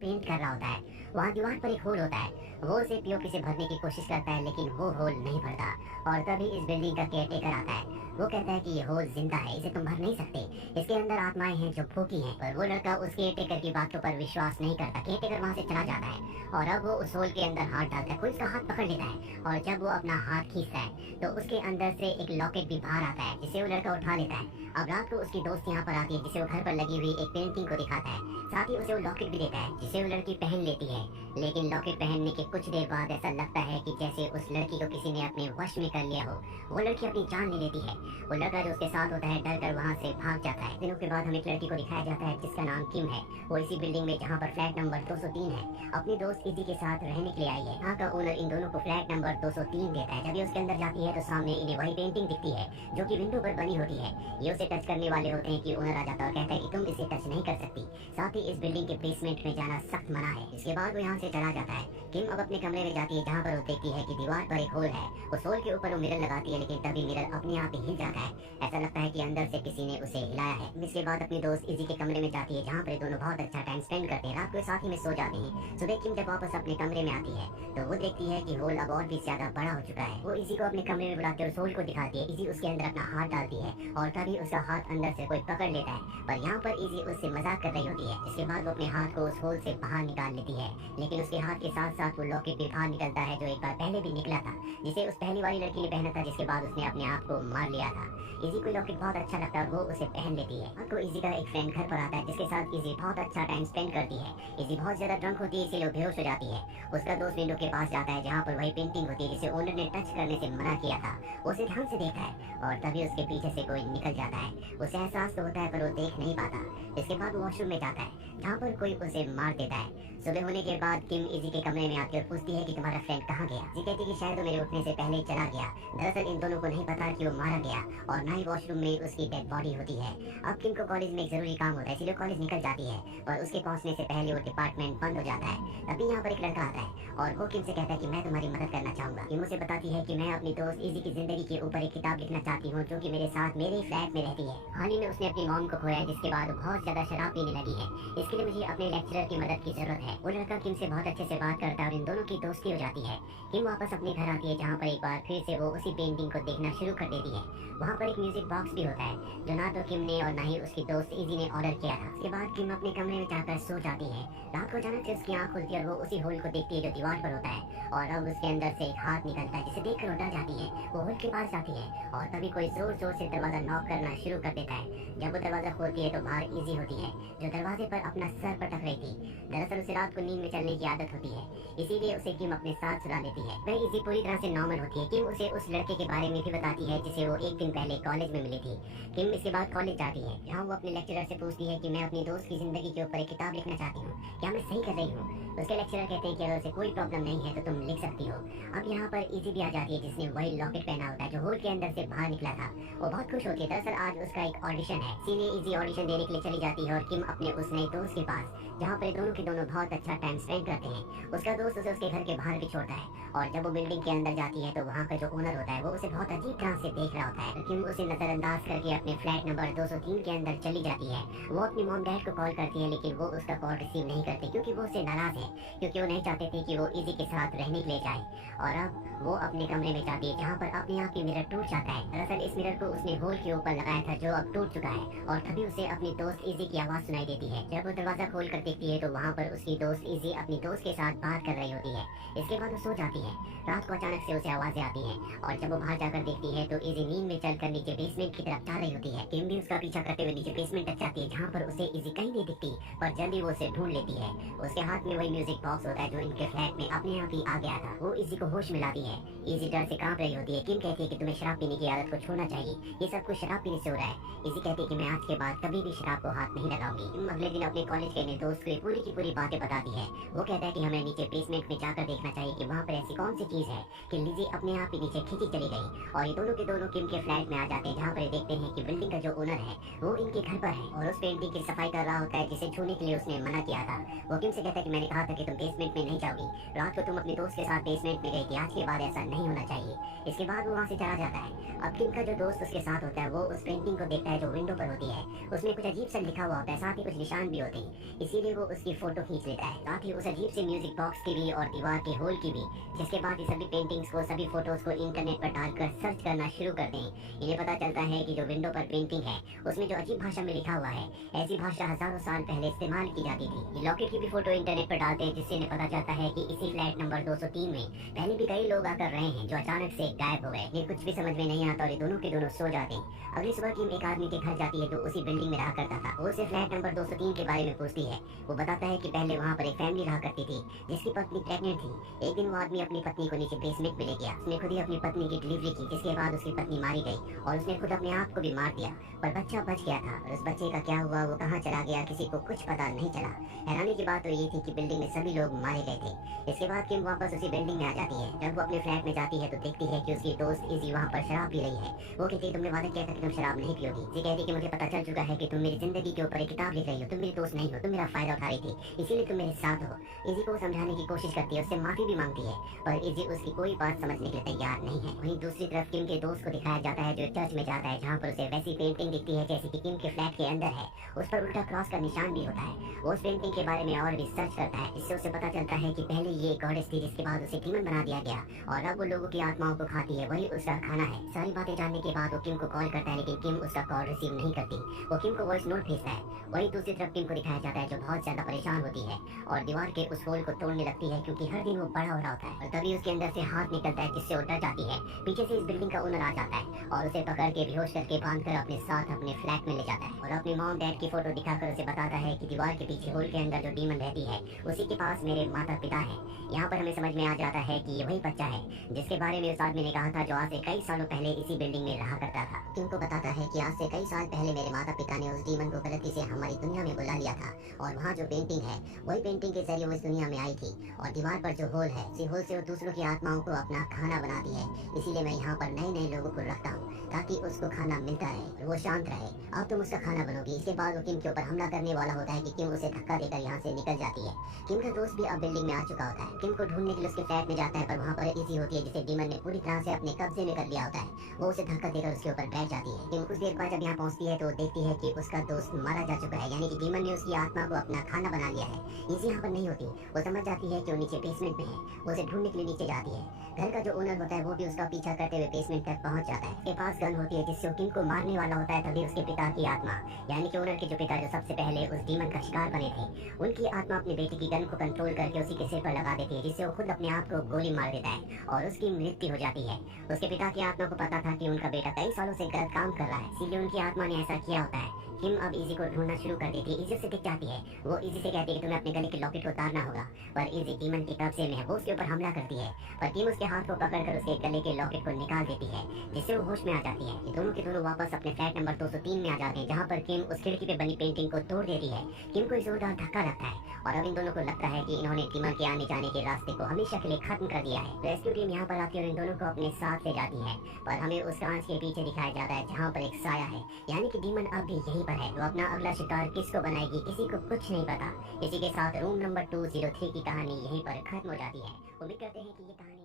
Paint कर रहा होता है, वहाँ दीवार पर एक होल होता है। वो उसे पीओपी से भरने की कोशिश करता है, लेकिन वो होल नहीं भरता। और तभी इस बिल्डिंग का केयरटेकर आता है। वो कहता है कि ये होल जिंदा है, इसे तुम भर नहीं सकते, इसके अंदर आत्माएं हैं जो भूखी हैं। पर वो लड़का उस केयरटेकर की बातों पर विश्वास नहीं करता। केयरटेकर वहाँ से चला जाता है और अब वो उस होल के अंदर हाथ डालता है। कोई उसका हाथ पकड़ लेता है और जब वो अपना हाथ खींचता है तो उसके अंदर से एक लॉकेट भी बाहर आता है, जिसे वो लड़का उठा लेता है। अब रात को उसकी दोस्त यहाँ पर आती है, जिसे वो घर पर लगी हुई एक पेंटिंग को दिखाता है। साथ ही उसे वो लॉकेट भी देता है, जिसे वो लड़की पहन लेती है। लेकिन लॉकेट पहनने के कुछ देर बाद ऐसा लगता है कि जैसे उस लड़की को किसी ने अपने वश में कर लिया हो। वो लड़की अपनी जान ले लेती है। वो लड़का जो उसके साथ होता है डर कर वहाँ से भाग जाता है। दिनों के बाद हमें एक लड़की को दिखाया जाता है जिसका नाम किम है। वो इसी बिल्डिंग में जहाँ पर फ्लैट नंबर 203 है अपनी दोस्त इजी के साथ रहने के लिए आई है। यहाँ का ओनर इन दोनों को फ्लैट नंबर 203 देता है। जब ये उसके अंदर जाती है तो सामने इन्हें वही पेंटिंग दिखती है जो कि विंडो पर बनी होती है। ये उसे टच करने वाले होते हैं कि ओनर आ जाता है और कहता है कि तुम इसे टच नहीं कर सकती। साथ ही इस बिल्डिंग के बेसमेंट में जाना सख्त मना है। इसके बाद वो यहाँ से चला जाता है। किम अब अपने कमरे में जाती है जहाँ पर वो देखती है कि दीवार पर एक होल है। उस होल के ऊपर वो मिरर लगाती है, लेकिन तभी मिरर अपने आप ही हिल जाता है। ऐसा लगता है कि अंदर से किसी ने उसे हिलाया है। इसके बाद अपनी दोस्त इजी के कमरे में जाती है जहाँ पर दोनों बहुत अच्छा टाइम स्पेंड करते हैं। रात को साथ ही में सो जाते हैं। सुबह किम जब वापस अपने कमरे में आती है तो वो देखती है कि होल अब और भी ज्यादा बड़ा हो चुका है। वो इजी को अपने कमरे में बुलाती है और उस होल को दिखाती है। इजी उसके अंदर अपना हाथ डालती है और तभी उसका हाथ अंदर से कोई पकड़ लेता है। पर यहाँ पर इजी उससे मजाक कर रही होती है। इसके बाद वो अपने हाथ को उस होल से बाहर निकाल लेती है, लेकिन उसके हाथ के साथ साथ वो लॉकेट भी बाहर निकलता है जो एक बार पहले भी निकला था, जिसे उस पहली वाली लड़की ने पहना था, जिसके बाद उसने अपने आप को मार लिया था। इजी को लॉकेट बहुत अच्छा लगता है और वो उसे पहन लेती है। आपको इजी का एक फ्रेंड घर पर आता है जिसके साथ इजी बहुत अच्छा टाइम स्पेंड करती है। इजी बहुत ज्यादा ड्रंक होती है, इसीलिए बेहोश हो जाती है। उसका दोस्त विंडो के पास जाता है जहाँ पर वही पेंटिंग होती है जिसे ओनर ने टच करने से मना किया था। उसे ध्यान से देखता है और तभी उसके पीछे से कोई निकल जाता है। उसे एहसास तो होता है पर वो देख नहीं पाता। इसके बाद वो वॉशरूम में जाता है जहाँ पर कोई उसे मार देता है। सुबह होने के बाद किम इजी के कमरे में आती है और पूछती है कि तुम्हारा फ्रेंड कहाँ गया। जी कहती कि शायद वो मेरे उठने से पहले चला गया। दरअसल इन दोनों को नहीं पता कि वो मारा गया और ना ही वॉशरूम में उसकी डेड बॉडी होती है। अब किम को कॉलेज में एक जरूरी काम होता है, इसलिए कॉलेज निकल जाती है और उसके पहुंचने से पहले वो डिपार्टमेंट बंद हो जाता है। तभी यहाँ पर एक लड़का आता है और वो किम से कहता है कि मैं तुम्हारी मदद करना चाहूंगा। किम उसे बताती है कि मैं अपनी दोस्त इजी की जिंदगी के ऊपर एक किताब लिखना चाहती हूँ जो कि मेरे साथ मेरे फ्लैट में रहती है। हाल ही में उसने अपनी मॉम को खोया है, जिसके बाद बहुत ज्यादा शराब पीने लगी है। इसके लिए मुझे अपने लेक्चरर की मदद की जरूरत है। वो लड़का किम से बहुत अच्छे से बात करता है और इन दोनों की दोस्ती हो जाती है। किम वापस अपने घर आती है जहाँ पर एक बार फिर से वो उसी पेंटिंग को देखना शुरू कर देती है। वहाँ पर एक म्यूजिक बॉक्स भी होता है जो ना तो किम ने और ना ही उसकी दोस्त इजी ने ऑर्डर किया था। उसके बाद किम अपने कमरे में जाकर सो जाती है। रात को अचानक से उसकी आंख खुलती है और वो उसी होल को देखती है जो दीवार पर होता है और अब उसके अंदर से एक हाथ निकलता है, जिसे देखकर वो डर जाती है। वो होल के पास जाती है और तभी कोई जोर जोर से दरवाजा नॉक करना शुरू कर देता है। जब वो दरवाजा खोलती है तो बाहर इजी होती है जो दरवाजे पर अपना सर पटक रही थी। दरअसल उसे रात को नींद में चलने की आदत होती है, इसीलिए उसे किम अपने साथ सुला लेती है। वह इजी पूरी तरह से नॉर्मल होती है। किम उसे उस लड़के के बारे में भी बताती है जिसे वो एक दिन पहले कॉलेज में मिली थी। किम इसके बाद कॉलेज जाती है जहाँ वो अपने लेक्चरर से पूछती है कि मैं अपनी दोस्त की जिंदगी के ऊपर एक किताब लिखना चाहती हूँ, क्या मैं सही कर रही हूँ। उसके लेक्चरर कहते हैं कि अगर उसे कोई प्रॉब्लम नहीं है तो तुम लिख सकती हो। अब यहाँ पर इजी भी आ जाती है जिसने वही लॉकेट पहना होता है जो होल के अंदर से बाहर निकला था। वो बहुत खुश होती है। दरअसल आज उसका एक ऑडिशन है, इसीलिए इजी ऑडिशन देने के लिए चली जाती है और किम अपने उस नए दोस्त के पास जहाँ पर दोनों के दोनों बहुत अच्छा टाइम स्पेंड करते हैं। उसका दोस्त उसे उसके घर के बाहर भी छोड़ता है और जब वो बिल्डिंग के अंदर जाती है तो वहाँ का जो ओनर होता है वो उसे बहुत अजीब तरह से देख रहा होता है। किम उसे नजरअंदाज करके अपने फ्लैट नंबर 203 के अंदर चली जाती है। वो अपनी मॉम डैड को कॉल करती है, लेकिन वो उसका कॉल रिसीव नहीं करते क्योंकि वो उससे नाराज है, क्योंकि वो नहीं चाहते थे कि वो इजी के साथ रहने के लिए जाए। और अब वो अपने कमरे में जाती है जहाँ पर अपने आप ही मिरर टूट जाता है। दरअसल इस मिरर को उसने होल के ऊपर लगाया था जो अब टूट चुका है और तभी उसे अपनी दोस्त इजी की आवाज सुनाई देती है। जब वो दरवाजा खोल कर देखती है तो वहाँ पर उसकी दोस्त इजी अपनी दोस्त के साथ बात कर रही होती है। इसके बाद वो सो जाती है। रात को अचानक से उसे आवाजें आती हैं और जब वो बाहर जाकर देखती है तो इजी नींद में चलकर नीचे बेसमेंट की तरफ जा रही होती है। किम भी उसका पीछा करते हुए नीचे बेसमेंट तक जाती है जहाँ पर उसे इजी कहीं नहीं दिखती, पर जल्दी वो उसे ढूंढ लेती है। उसके हाथ में वही म्यूजिक बॉक्स होता है जो इनके फ्लैट में अपने आप ही आ गया था। वो इजी को होश में लाती है। इजी डर से कांप रही होती है। किम कहती है कि तुम्हें शराब पीने की आदत को छोड़ना चाहिए, ये सब कुछ शराब पीने से हो रहा है। इजी कहती है कि मैं आज के बाद कभी भी शराब को हाथ नहीं लगाऊंगी। किम अगले दिन अपने कॉलेज के दोस्त को पूरी की पूरी बातें बताती है। वो कहता है कि हमें नीचे बेसमेंट में जाकर देखना चाहिए कि वहाँ पर ऐसी कौन सी चीज है कि लिजी अपने आप ही नीचे खींची चली गई। और ये दोनों के दोनों किम के फ्लैट में आ जाते हैं जहाँ पर देखते हैं कि बिल्डिंग का जो ओनर है वो इनके घर पर है और उस पेंटिंग की सफाई कर रहा होता है जिसे छूने के लिए उसने मना किया था। वो किम से कहता है कि मैंने कहा था कि तुम बेसमेंट में नहीं जाओगी, रात को तुम अपने दोस्त के साथ बेसमेंट में गई थी, आज के बाद ऐसा नहीं होना चाहिए। इसके बाद वो वहाँ से चला जाता है। अब किम का जो दोस्त उसके साथ होता है वो उस पेंटिंग को देखता है जो विंडो पर होती है। उसमें कुछ अजीब सा लिखा हुआ होता है, साथ ही कुछ निशान भी होते हैं, इसीलिए इसलिए वो उसकी फोटो खींच लेता है, साथ ही उस अजीब से म्यूजिक बॉक्स की भी और दीवार के होल की भी। जिसके बाद ये सभी पेंटिंग्स को, सभी फोटोज को इंटरनेट पर डालकर सर्च करना शुरू करते हैं। इन्हें पता चलता है कि जो विंडो पर पेंटिंग है उसमें जो अजीब भाषा में लिखा हुआ है, ऐसी भाषा हजारों साल पहले इस्तेमाल की जाती थी। ये लॉकेट की भी फोटो इंटरनेट पर डालते हैं, जिससे इन्हें पता चलता है कि इसी फ्लैट नंबर 203 में पहले भी कई लोग आकर रहे हैं जो अचानक से गायब हो गए। ये कुछ भी समझ में नहीं आता और ये दोनों के दोनों सो जाते हैं। अगली सुबह किम एक आदमी के घर जाती है जो उसी बिल्डिंग में रहा करता था। वो उसे फ्लैट नंबर 203 के बारे में पूछती है। वो बताता है कि पहले वहाँ पर एक फैमिली रहा करती थी जिसकी पत्नी प्रेग्नेंट थी। एक दिन वो आदमी अपनी पत्नी को नीचे बेसमेंट में ले गया। उसने खुद ही अपनी पत्नी की डिलीवरी की, जिसके बाद उसकी पत्नी मारी गई और उसने खुद अपने आप को भी मार दिया, पर बच्चा बच गया था। और उस बच्चे का क्या हुआ, वो कहाँ चला गया, किसी को कुछ पता नहीं चला। हैरानी की बात तो ये थी कि बिल्डिंग में सभी लोग मारे गए थे। इसके बाद किम वापस उसी बिल्डिंग में आ जाती है। जब वो अपने फ्लैट में जाती है तो देखती है कि उसकी दोस्त इजी वहाँ पर शराब पी रही है। वो कहती है, तुमने वादा किया था कि तुम शराब नहीं पियोगी। इसी कहती है कि मुझे पता चल चुका है कि तुम मेरी जिंदगी के ऊपर एक किताब लिख रही हो, तुम मेरी दोस्त नहीं हो, तुम मेरा फायदा उठा रही थी, इसीलिए तुम मेरे साथ हो। इजी को समझाने की कोशिश करती है, उससे माफी भी मांगती है, पर इजी उसकी कोई बात समझने के लिए तैयार नहीं है। वहीं दूसरी तरफ किम के दोस्त को दिखाया जाता है जो चर्च में जाता है, जहाँ पर उसे वैसी पेंटिंग दिखती है जैसे कि किम के फ्लैट के अंदर है। उस पर उल्टा क्रॉस का निशान भी होता है। वो उस पेंटिंग के बारे में और भी सर्च करता है। इससे उसे पता चलता है कि पहले ये गॉडेस थी, जिसके बाद उसे डीमन बना दिया गया और अब वो लोगों की आत्माओं को खाती है, वही उसका खाना है। सारी बातें जानने के बाद वो किम को कॉल करता है, लेकिन किम उसका कॉल रिसीव नहीं करती। वो किम को वॉइस नोट भेजता है। वही दूसरी तरफ किम को दिखाया जाता है जो बहुत ज्यादा परेशान होती है और दीवार के उस होल को तोड़ने लगती है, क्योंकि हर दिन वो बड़ा हो रहा होता है। और तभी उसके अंदर से हाथ निकलता है, जिससे वो डर जाती है। पीछे से इस बिल्डिंग का ओनर आ जाता है और उसे पकड़ के बेहोश करके बांधकर अपने साथ अपने फ्लैट में ले जाता है और अपने मॉम डैड की फोटो दिखाकर उसे बताता है कि दीवार के पीछे होल के अंदर जो डीमन रहती है उसी के पास मेरे माता पिता है। यहाँ पर हमें समझ में आ जाता है कि ये वही बच्चा है जिसके बारे में उस आदमी ने कहा था, जो आज से कई सालों पहले इसी बिल्डिंग में रहा करता था। किम को बताता है कि आज से कई साल पहले मेरे माता पिता ने उस डीमन को गलती से हमारी दुनिया में बुला लिया था और वहाँ जो पेंटिंग है वही पेंटिंग के जरिए वो इस दुनिया में आई थी। और दीवार पर जो होल है, उसी होल से वो दूसरों की आत्माओं को अपना खाना बनाती है। इसीलिए मैं यहाँ पर नए नए लोगों को रखता हूँ ताकि उसको खाना मिलता रहे, वो शांत रहे। अब तुम उसका खाना बनोगी। इसके बाद वो किम के ऊपर हमला करने वाला होता है कि किम उसे धक्का देकर यहाँ से निकल जाती है। किम का दोस्त भी अब बिल्डिंग में आ चुका होता है। किम को ढूंढने के लिए उसके फ्लैट में जाता है, पर वहाँ पर इजी होती है जिसे डीमन ने पूरी तरह से अपने कब्जे में कर लिया होता है। वो उसे धक्का देकर उसके ऊपर बैठ जाती है। किम कुछ देर बाद जब यहाँ पहुँचती है तो देखती है कि उसका दोस्त मारा जा चुका है, यानी कि डीमन ने उसकी आत्मा को अपना खाना बना लिया है। इजी यहाँ पर नहीं होती। वो समझ जाती है कि वो नीचे बेसमेंट में है। वो उसे ढूंढने के लिए नीचे जाती है। घर का जो ओनर होता है वो भी उसका पीछा करते हुए बेसमेंट तक पहुंच जाता है। उसके पास गन होती है जिससे वो किम को मारने वाला होता है। तभी उसके पिता की आत्मा, यानी कि ओनर के जो पिता जो सबसे पहले उस डीमन का शिकार बने थे, उनकी आत्मा अपने बेटे की गन को कंट्रोल करके उसी के सिर पर लगा देती है, जिससे वो खुद अपने आप को गोली मार देता है और उसकी मृत्यु हो जाती है। उसके पिता की आत्मा को पता था कि उनका बेटा कई सालों से गलत काम कर रहा है, इसीलिए उनकी आत्मा ने ऐसा किया होता है। किम अब इजी को ढूंढना शुरू कर देती है। इजी से दिख जाती है। वो इजी से कहती है कि तुम्हें अपने गले के लॉकेट को उतारना होगा, पर इजी डीमन की कब्जे में है। वो उसके ऊपर हमला करती है, पर किम उसके हाथ को पकड़कर उसके गले के लॉकेट को निकाल देती है, जिससे वो होश में आ जाती है। ये दोनों के दोनों वापस अपने फ्लैट नंबर 203 में आ जाते हैं, जहाँ पर किम उस खिड़की पे बनी पेंटिंग को तोड़ देती है। किम को जोरदार धक्का लगता है और अब इन दोनों को लगता है कि इन्होंने डीमन के आने जाने के रास्ते को हमेशा के लिए खत्म कर दिया है। रेस्क्यू टीम यहाँ पर आती है और इन दोनों को अपने साथ ले जाती है, पर हमें उस कांच के पीछे दिखाया जाता है जहाँ पर एक साया है, यानी कि डीमन अब भी यहीं पर है। वो अपना अगला शिकार किसको बनाएगी किसी को कुछ नहीं पता। इसी के साथ रूम नंबर 203 की कहानी यहीं पर खत्म हो जाती है। उम्मीद करते हैं कि ये कहानी